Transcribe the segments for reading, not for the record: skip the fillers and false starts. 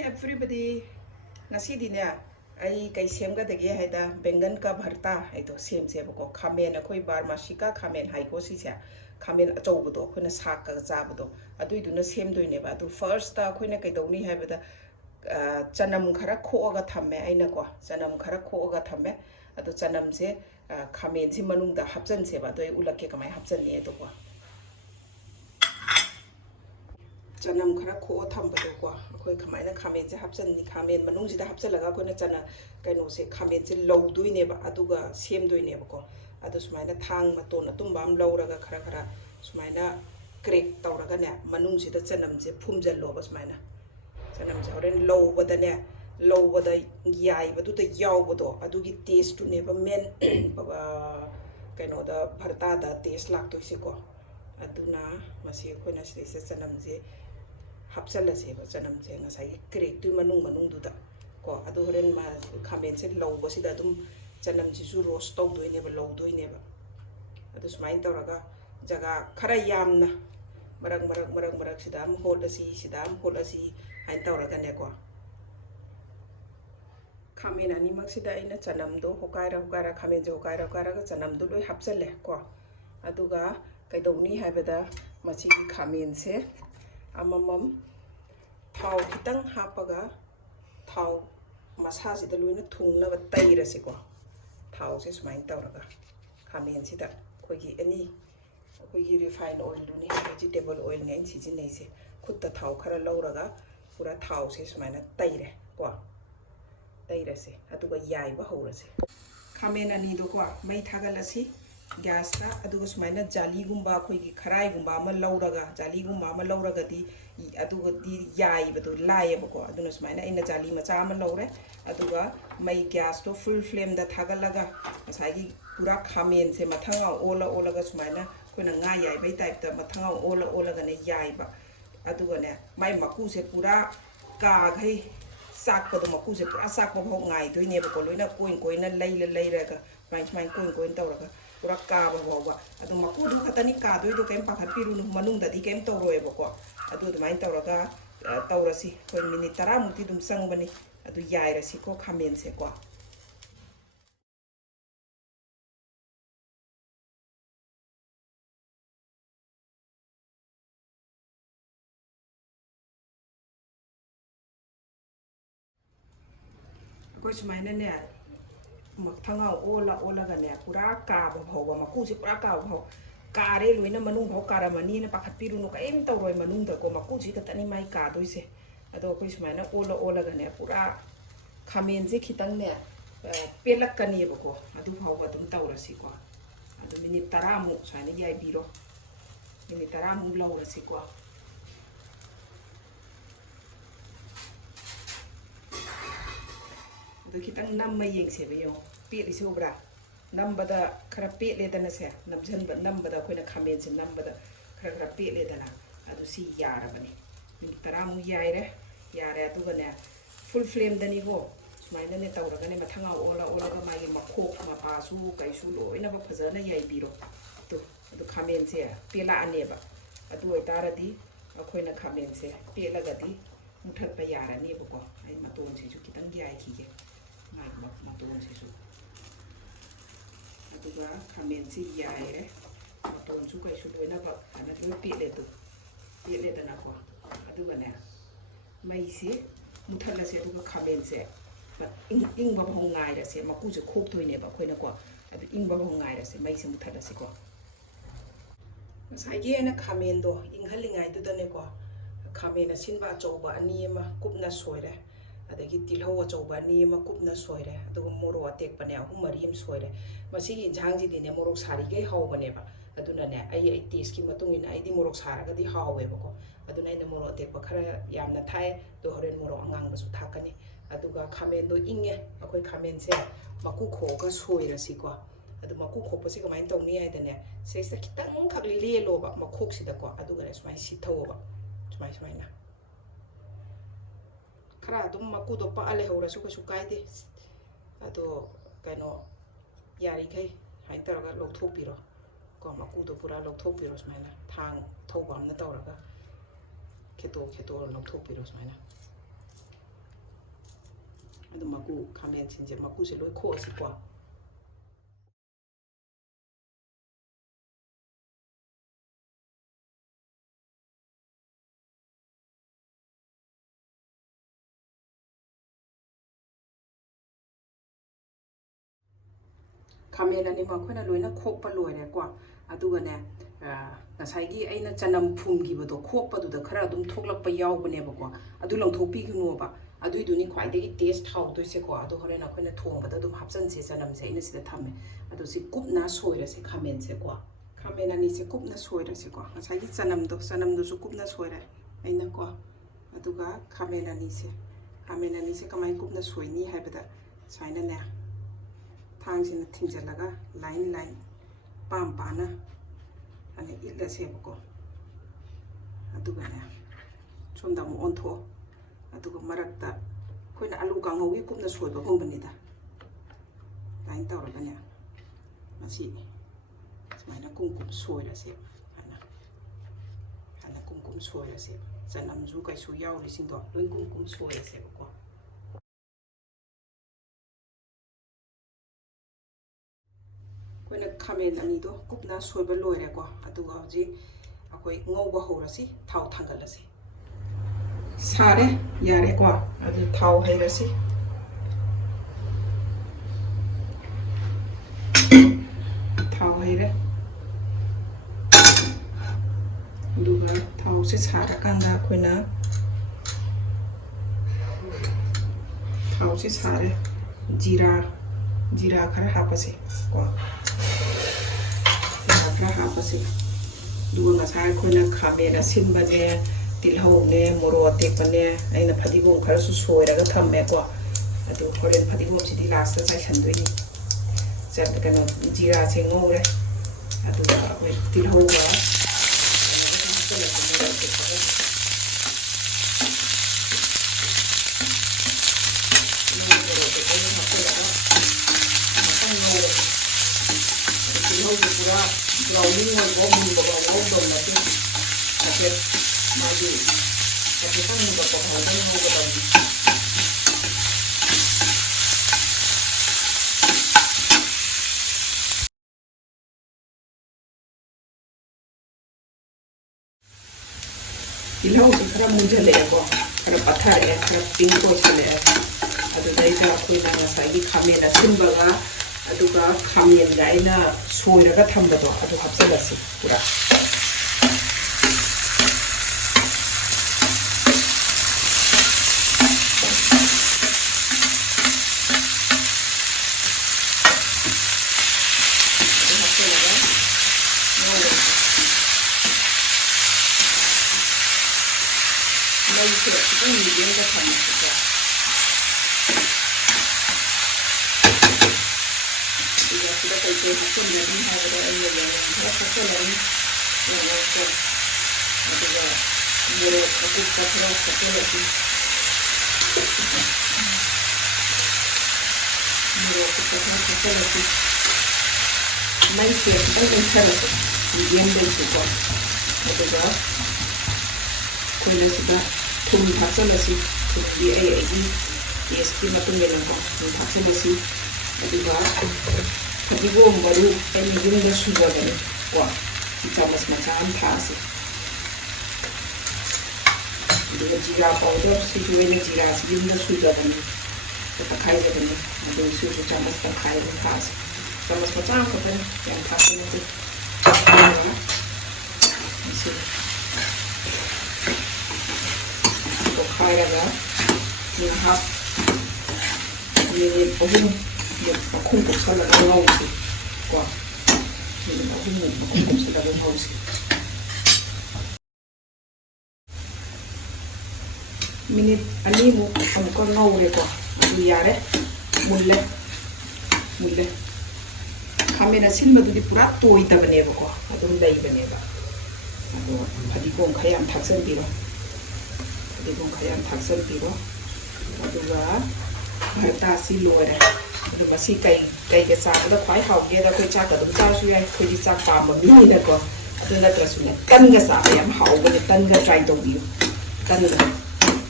everybody. Ngasi ai kai sem ga dege haida bengan ka bharta ai to sem se bako khamen akhoi barmasika khamen hai ko si cha khamen achou budo khoina sak ka cha budo adui du na sem doi ne ba du first ta khoina kai doni hai bada chanam khara kho ga thamme aina ko chanam khara kho ga thamme adu chanam se khamen si manung da hapjan se ba doi ulake kamai hapjan ne to ko chanam khara kho thambado ko akhoi khamaina khamen se hapjan ni khamen manung jida hapjalaga koina chana kaino se khamen se lodui ne ba aduga sem doi ne ba ko adu sumaina thang ma ton atum bam lawraga khara khara sumaina crack tawraga ne manung jida chanam se phumjal lo ba sumaina chanam se horen lowbada ne lowbada yai ba du ta yaw bodo adugi taste tu ne ba men ba kaino da bharta da taste lak to se ko aduna masi khoina se chanam se hapsala se ba chanam se nga sai crack tu manung du da ko adu horen ma khamen se low ba si da dum chanam si su roast to doi ne ba low doi ne ba adu sumain tawraga jaga khara yamna marak sidam hol asi hain tawraga ne ko khamen ani mak sida ina chanam do hokaira khamen je hokaira ga chanam do loi hapsale ko aduga kaidoni haibada machi khamen se amamam thau kitang hapaga thau masa sida loina thungna ba taira se ko thau se sumain tawraga khamen sida khogi ani khogi refined oil do ni vegetable oil ne siji nei se khutta thau khara lawraga pura thau se sumaina taire ko taira se aduga yai ba hora se khamen ani do ko mai thagalasi gas ta aduga sumaina jali gumba khoigi kharai gumba ma lawraga jali gumba ma lawraga di aduga di yai ba do lai ba ko aduna sumaina ina jali macha ma lawre aduga mai gas to full flame da thagalaga masagi pura khamen se mathanga ola ga sumaina koina nga yai bai type ta mathanga ola ga ne yai ba aduga ne mai maku se pura ka gai sak pa do maku se pura sak pa bhau ngai doi ne ba ko loina koina lei ra ga mai koin tawraga pura ka ba ba adu maku du khatani ka doi do kem pakhat piru nu manung da di kem tawroi ba ko adu mai tawraga tawrasi koi minute 10 mukti dum sang bani adu yai ra si ko khamen se ko ko sumaina ne mathanga ola ga ne pura ka ba bhau ba maku si pura ka bhau kare loina manung bhau karamani ne pakhat piru nu ka em tawroi manung da ko maku si ka tani mai ka doi se ado ko sumaina ola ga ne pura khamen je khitang ne pelak kani ba ko adu bhau ba dum tawrasi ko adu minute 10 mu saina yai biro minute 10 mu lawrasi ko adu kitang nam ma yeng se bayo pe li so bra nam bada khara pe le dana se nam jan ba nam bada khoina khamen se nam bada khara pe le dana adu si yara bani min tara mu yai re atu gane full flame dani go sumaina ne tawraga ne mathanga ola ga mai makhok ma pa su kai su loina ba phajana yai biro to adu khamen se pe la ane ba adu oi taradi akhoina khamen se pe la ga di muthat pa yara ne ba ko ai maton se ju kitang yai ki ge maton se su aduga khamen si yai re maton su kai su loina ba ana lo pe le dana ko aduga ne mai se muthala se aduga khamen se ing ba bhong ngai ra se maku se khop thoi ne ba khoina ko adu ing ba bhong ngai ra se mai se muthala se ko sai ge na khamen do ing halingai du da ne ko khamen asin ba chouba ani ma kupna soire adagi tilho chouba ni ma kupna soire adu moro atek pane ahum marim soire masi jang ji dine morok sari ge haw bane ba aduna ne ai taste ki matung ina ai di morok sara ga di hawe ba ko aduna ina moro atek pa khara yamna thai do horen moro angang ba su thakani aduga khamen do inge akoi khamen se maku kho ga soira si ko adu maku kho pa si ka main tong ni ai dane se sa kitang khakli le lo ba makhok si da ko aduga ne smai si thaw ba smai na khara dum maku do pa ale hora su ka su kai de ado kaino yari kai hain taraga lok thok piro ko maku do pura lok thok piro smai na thang thau bam na tawraga kheto lok thok piro smai na ꯑꯗꯨ ꯃꯀꯨ ꯈꯥꯃꯦꯟꯁꯤꯡꯁꯦ ꯃꯀꯨꯁꯦ ꯂꯣꯏ ꯈꯣꯛꯑꯁꯤꯀꯣ ꯈꯥꯃꯦꯟ ꯑꯅꯤꯃꯛ ꯑꯩꯈꯣꯏꯅ ꯂꯣꯏꯅ ꯈꯣꯛꯄ ꯂꯣꯏꯔꯦꯀꯣ ꯑꯗꯨꯒꯅꯦ ꯉꯁꯥꯏꯒꯤ ꯑꯩꯅ ꯆꯅꯝ ꯐꯨꯝꯈꯤꯕꯗꯣ ꯈꯣꯛꯄꯗꯨꯗ ꯈꯔ ꯑꯗꯨꯝ ꯊꯣꯛꯂꯛꯄ ꯌꯥꯎꯕꯅꯦꯕꯀꯣ ꯑꯗꯨ ꯂꯧꯊꯣꯛꯄꯤꯒꯅꯣꯕ ꯑꯗꯨꯏꯗꯨꯅꯤ ꯈ꯭ꯋꯥꯏꯗꯒꯤ ꯇꯦꯁ ꯍꯥꯎꯗꯣꯏꯁꯦꯀꯣ ꯑꯗꯨ ꯍꯣꯔꯦꯟ ꯑꯩꯈꯣꯏꯅ ꯊꯣꯡꯕꯗ ꯑꯗꯨꯝ ꯍꯥꯞꯆꯟꯁꯦ ꯆꯅꯝꯁꯦ ꯑꯩꯅ ꯁꯤꯗ ꯊꯝꯃꯦ ꯑꯗꯨ ꯁꯤ ꯀꯨꯞꯅ ꯁꯣꯏꯔꯁꯦ ꯈꯥꯃꯦꯟꯁꯦꯀꯣ ꯈꯥꯃꯦꯟ ꯑꯅꯤꯁꯦ ꯀꯨꯞꯅ ꯁꯣꯏꯔꯁꯦꯀꯣ ꯉꯁꯥꯏꯒꯤ ꯆꯅꯝꯗꯨꯁꯨ ꯀꯨꯞꯅ ꯁꯣꯏꯔꯦ ꯑꯩꯅꯀꯣ ꯑꯗꯨꯒ ꯈꯥꯃꯦꯟ ꯑꯅꯤꯁꯦ ꯀꯃꯥꯏꯅ ꯀꯨꯞꯅ ꯁꯣꯏꯅꯤ ꯍꯥꯏꯕꯗ ꯁꯨꯃꯥꯏꯅꯅꯦ ꯊꯥꯡꯁꯤꯅ ꯊꯤꯡꯖꯤꯜꯂꯒ ꯂꯥꯏꯟ ꯄꯥꯅ ꯑꯅ ꯏꯠꯂꯁꯦꯕꯀꯣ ꯑꯗꯨꯒꯅꯦ ꯁꯣꯝꯗ ꯑꯃꯨꯛ ꯑꯣꯟꯊꯣꯛꯑꯣ ꯑꯗꯨꯒ ꯃꯔꯛꯇ ꯑꯩꯈꯣꯏꯅ ꯑꯂꯨ ꯀꯥꯡꯍꯧꯒꯤ ꯀꯨꯞꯅ ꯁꯣꯏꯕꯒꯨꯝꯕꯅꯤꯗ ꯑꯗꯨꯃꯥꯏꯅ ꯇꯧꯔꯒꯅꯦ ꯃꯁꯤ ꯁꯨꯃꯥꯏꯅ ꯀꯨꯝ ꯁꯣꯏꯔꯁꯦ ꯍꯥꯟꯅ ꯀꯨꯝ ꯁꯣꯏꯔꯁꯦꯕ ꯆꯅꯝꯁꯨ ꯀꯩꯁꯨ ꯌꯥꯎꯔꯤꯁꯤꯡꯗꯣ ꯂꯣꯏ ꯀꯨꯝ ꯁꯣꯏꯔꯁꯦꯕꯀꯣ ꯑꯩꯈꯣꯏꯅ ꯈꯥꯃꯦꯟ ꯑꯅꯤꯗꯣ ꯀꯨꯞꯅ ꯁꯣꯏꯕ ꯂꯣꯏꯔꯦꯀꯣ ꯑꯗꯨꯒ ꯍꯧꯖꯤꯛ ꯑꯩꯈꯣꯏ ꯉꯧꯕ ꯍꯧꯔꯁꯤ ꯊꯥꯎ ꯊꯥꯡꯒꯠꯂꯁꯤ ꯁꯥꯔꯦ ꯌꯥꯔꯦꯀꯣ ꯑꯗꯨ ꯊꯥꯎ ꯍꯩꯔꯁꯤ ꯊꯥꯎ ꯍꯩꯔꯦ ꯑꯗꯨꯒ ꯊꯥꯎꯁꯦ ꯁꯥꯔꯀꯥꯟꯗ ꯑꯩꯈꯣꯏꯅ ꯊꯥꯎꯁꯦ ꯁꯥꯔꯦ ꯖꯤꯔꯥ ꯈꯔ ꯍꯥꯞꯄꯁꯦ ꯀꯣ ꯖꯤꯔꯥ ꯈꯔ ꯍꯥꯞꯄꯁꯦ ꯑꯗꯨꯒ ꯉꯁꯥꯏ ꯑꯩꯈꯣꯏꯅ ꯈꯥꯃꯦꯟ ꯑꯁꯤꯟꯕꯅꯦ ꯇꯤꯜꯍꯧꯅꯦ ꯃꯣꯔꯣꯛ ꯑꯇꯦꯛꯄꯅꯦ ꯑꯩꯅ ꯐꯗꯤꯒꯣꯝ ꯈꯔꯁꯨ ꯁꯣꯏꯔꯒ ꯊꯝꯃꯦꯀꯣ ꯑꯗꯨ ꯍꯣꯔꯦꯟ ꯐꯗꯤꯒꯣꯝꯁꯤꯗꯤ ꯂꯥꯁꯇ ꯆꯥꯏꯁꯟꯗꯣꯏꯅꯤ ꯀꯩꯅꯣ ꯖꯤꯔꯥꯁꯦ ꯉꯧꯔꯦ ꯑꯗꯨꯒ ꯑꯩꯈꯣꯏ ꯇꯤꯜꯍꯧꯒ ꯇꯤꯜꯍꯧꯁꯤ ꯄꯨꯔꯥ ꯕ꯭ꯔꯥꯎꯅꯤꯡ ꯑꯣꯏꯕ ꯃꯨꯟꯕꯐꯥꯎ ꯉꯧꯗꯧ ꯅꯠꯇꯦ ꯍꯥꯏꯐꯦꯠ ꯃꯥꯒꯤ ꯍꯥꯏꯐꯦꯠꯇꯪ ꯃꯨꯜꯂꯛꯄ ꯐꯥꯎꯕ ꯉꯧꯒꯗꯕꯅꯤ ꯇꯤꯜꯍꯧꯁꯤ ꯈꯔ ꯃꯨꯟꯖꯜꯂꯛꯑꯦꯀꯣ ꯈꯔ ꯄꯠꯊꯔꯛꯑꯦ ꯈꯔ ꯄꯤꯡ ꯑꯣꯏꯁꯜꯂꯛꯑꯦ ꯑꯗꯨꯗꯩꯗ ꯑꯩꯈꯣꯏꯅ ꯉꯁꯥꯏꯒꯤ ꯈꯥꯃꯦꯟ ꯑꯁꯤꯟꯕꯒ ꯑꯗꯨꯒ ꯈꯥꯃꯦꯟꯒ ꯑꯩꯅ ꯁꯣꯏꯔꯒ ꯊꯝꯕꯗꯣ ꯑꯗꯨ ꯍꯥꯞꯆꯜꯂꯁꯤ ꯄꯨꯔꯥ ꯃꯩꯁꯤꯗ ꯈꯤꯇꯪ ꯃꯤꯗꯤꯌꯝꯗ ꯊꯝꯃꯒꯀꯣ ꯑꯗꯨꯒ ꯁꯤꯗ ꯀꯩꯀꯩ ꯍꯥꯞꯆꯟꯒꯅꯤ ꯍꯥꯏꯕꯗ ꯑꯩꯅ ꯌꯥꯏꯉꯪ ꯈꯔ ꯍꯥꯞꯆꯜꯂꯅꯤ ꯌꯥꯏꯉꯪꯁꯦ ꯑꯗꯨꯒ ꯃꯣꯔꯣꯛ ꯑꯇꯦꯛꯄ ꯈꯔ ꯍꯥꯞꯆꯜꯂꯁꯤ ꯃꯣꯔꯣꯛ ꯑꯇꯦꯛꯄ ꯈꯔ ꯍꯥꯞꯆꯜꯂꯁꯤ ꯃꯩꯁꯦ ꯈꯤꯇꯪ ꯂꯩꯊꯔꯁꯤ ꯃꯤꯗꯤꯌꯝꯗꯩꯁꯤꯀꯣ ꯑꯗꯨꯒ ꯑꯩꯈꯣꯏꯅ ꯁꯤꯗ ꯊꯨꯝ ꯍꯥꯞꯆꯜꯂꯁꯤ ꯊꯨꯝꯗꯤ ꯑꯩꯒꯤ ꯇꯦꯁꯀꯤ ꯃꯇꯨꯡ ꯏꯟꯅꯀꯣ ꯊꯨꯝ ꯍꯥꯞꯆꯜꯂꯁꯤ ꯑꯗꯨꯒ ꯐꯗꯤꯒꯣꯝ ꯃꯔꯨ ꯑꯩꯅ ꯌꯨꯝꯗ ꯁꯨꯖꯕꯅꯤ ꯀꯣ ꯆꯥꯃꯁ ꯃꯆꯥ ꯑꯃ ꯊꯥꯛꯑꯁꯤ ꯑꯗꯨꯒ ꯖꯤꯔꯥ ꯄꯥꯎꯗꯔ ꯁꯤꯁꯨ ꯑꯩꯅ ꯖꯤꯔꯥꯁꯤ ꯌꯨꯝꯗ ꯁꯨꯖꯕꯅꯤ ꯇꯛꯈꯥꯏꯖꯕꯅꯤ ꯑꯗꯨ ꯁꯤꯁꯨ ꯆꯥꯃꯁ ꯇꯪꯈꯥꯏ ꯑꯃ ꯊꯥꯛꯑꯁꯤ ꯆꯥꯃꯁ ꯃꯆꯥ ꯑꯃꯈꯛꯇꯅꯤ ꯌꯥꯝ ꯊꯥꯛꯄ ꯅꯠꯇꯦ ꯃꯁꯤ ꯇꯣꯠꯈꯥꯏꯔꯒ ꯉꯥꯏꯍꯥꯛ ꯃꯤꯅꯤꯠ 3 ꯃꯈꯨꯝ ꯀꯨꯞꯁꯜꯂꯒ ꯉꯧꯁꯤ ꯀꯣ ꯃꯤꯅꯤꯠ 3 ꯃꯈꯨꯝ ꯀꯨꯞꯁꯜꯂꯒ ꯉꯧꯁꯤ ꯃꯤꯅꯤꯠ 2ꯃꯨꯛ ꯑꯃꯨꯛꯀ ꯉꯧꯔꯦꯀꯣ ꯑꯗꯨ ꯌꯥꯔꯦ ꯃꯨꯜꯂꯦ ꯈꯥꯃꯦꯟ ꯑꯁꯤꯟꯕꯗꯨꯗꯤ ꯄꯨꯔꯥ ꯇꯣꯏꯗꯕꯅꯦꯕꯀꯣ ꯑꯗꯨꯝ ꯂꯩꯕꯅꯦꯕ ꯑꯗꯣ ꯐꯗꯤꯒꯣꯝ ꯈꯔ ꯌꯥꯝ ꯊꯥꯛꯆꯟꯕꯤꯔꯣ ꯑꯗꯨꯒ ꯚꯔꯇꯥꯁꯤ ꯂꯣꯏꯔꯦ ꯑꯗꯣ ꯃꯁꯤ ꯀꯩꯒ ꯆꯥꯕꯗ ꯈ꯭ꯋꯥꯏ ꯍꯥꯎꯒꯦꯗ ꯑꯩꯈꯣꯏ ꯆꯥꯛꯀ ꯑꯗꯨꯝ ꯆꯥꯔꯁꯨ ꯌꯥꯏ ꯑꯩꯈꯣꯏꯗꯤ ꯆꯥꯛ ꯄꯥꯝꯕ ꯃꯤꯅꯤꯅꯀꯣ ꯑꯗꯨ ꯅꯠꯇ꯭ꯔꯁꯨꯅꯦ ꯇꯟꯒ ꯆꯥꯕ ꯌꯥꯝ ꯍꯥꯎꯕꯅꯦ ꯇꯟꯒ ꯇ꯭ꯔꯥꯏ ꯇꯧꯕꯤꯌꯨ ꯇꯟꯒ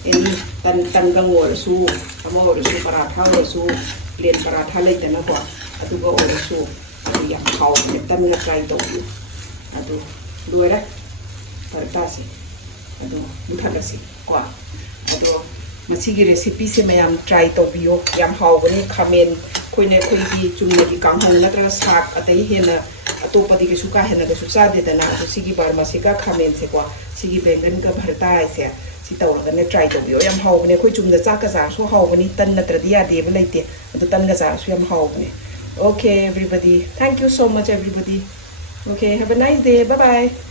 ꯑꯦꯅꯤ ꯇꯟꯒꯪ ꯑꯣꯏꯔꯁꯨ ꯑꯃ ꯑꯣꯏꯔꯁꯨ ꯄꯔꯥꯊꯥ ꯑꯣꯏꯔꯁꯨ ꯄ꯭ꯂꯦꯟ ꯄꯔꯥꯊꯥ ꯂꯩꯗꯅꯀꯣ ꯑꯗꯨꯒ ꯑꯣꯏꯔꯁꯨ ꯑꯗꯨ ꯌꯥꯝ ꯍꯥꯎꯕꯅꯦ ꯇꯟꯒ ꯇ꯭ꯔꯥꯏ ꯇꯧꯕꯤꯌꯨ ꯑꯗꯨ ꯂꯣꯏꯔꯦ ꯄꯔꯥꯊꯥꯁꯦ ꯑꯗꯣ ꯃꯨꯊꯠꯂꯁꯤ ꯀꯣ ꯑꯗꯣ ꯃꯁꯤꯒꯤ ꯔꯦꯁꯤꯄꯤꯁꯦ ꯃꯌꯥꯝ ꯇ꯭ꯔꯥꯏ ꯇꯧꯕꯤꯌꯣ ꯌꯥꯝ ꯍꯥꯎꯕꯅꯤ ꯈꯥꯃꯦꯟ ꯑꯩꯈꯣꯏꯒꯤ ꯆꯨꯝꯅꯒꯤ ꯀꯥꯡꯍꯧ ꯅꯠꯇ꯭ꯔꯒ ꯁꯥꯛ ꯑꯇꯩ ꯍꯦꯟꯅ ꯑꯇꯣꯞꯄꯗꯤ ꯀꯩꯁꯨ ꯀꯥ ꯍꯦꯟꯅ ꯀꯩꯁꯨ ꯆꯥꯗꯦꯗꯅ ꯑꯗꯣ ꯁꯤꯒꯤ ꯕꯥꯔꯃꯥꯁꯤꯀꯥ ꯈꯥꯃꯦꯟꯁꯦꯀꯣ ꯁꯤꯒꯤ ꯕꯦꯡꯒꯟꯒ ꯚꯔꯇꯥ ꯍꯥꯏꯁꯦ ꯁꯤ ꯇꯧꯔꯒꯅꯦ ꯇ꯭ꯔꯥꯏ ꯇꯧꯕꯤꯌꯣ ꯌꯥꯝ ꯍꯥꯎꯕꯅꯦ ꯑꯩꯈꯣꯏ ꯆꯨꯝꯅ ꯆꯥꯛꯀ ꯆꯥꯔꯁꯨ ꯍꯥꯎꯕꯅꯤ ꯇꯟ ꯅꯠꯇ꯭ꯔꯗꯤ ꯌꯥꯗꯦꯕ ꯂꯩꯇꯦ ꯑꯗꯣ ꯇꯟꯒ ꯆꯥꯔꯁꯨ ꯌꯥꯝ ꯍꯥꯎꯕꯅꯦ Okay, everybody. Thank you so much, everybody. Okay, have a nice day. Bye-bye.